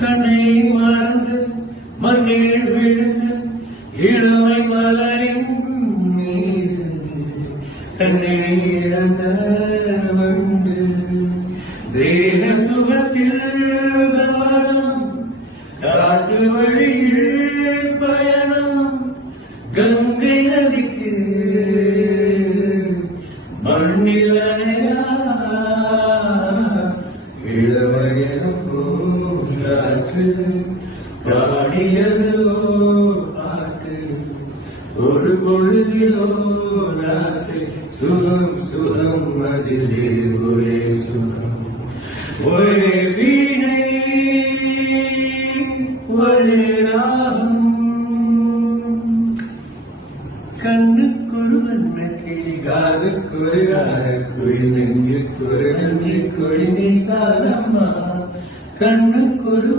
கண்ணை மறந்து மண்ணில் விழுந்து இளமை மலரின் மீது தன்னை இழந்த வண்டு தேக சுகத்தில் கவனம் காட்டு வழியில் பயணம் கங்கை நதிக்கு மண்ணில் அணையா இளமையனோ காற்று பாடியதோ பாட்டு ஒரு பொழுதிலோ ஆசை சுகம் சுகம் அதிலே ஒரே சுகம் ஒரே வீணை ஒரே ராகம் கண்ணுக்குழு வண்ணக்கிளி காதுக்குரு காரக்குழி நெஞ்சுக்குரு நன்றி குழி நீ காலம்மா கண்ணுக்குரு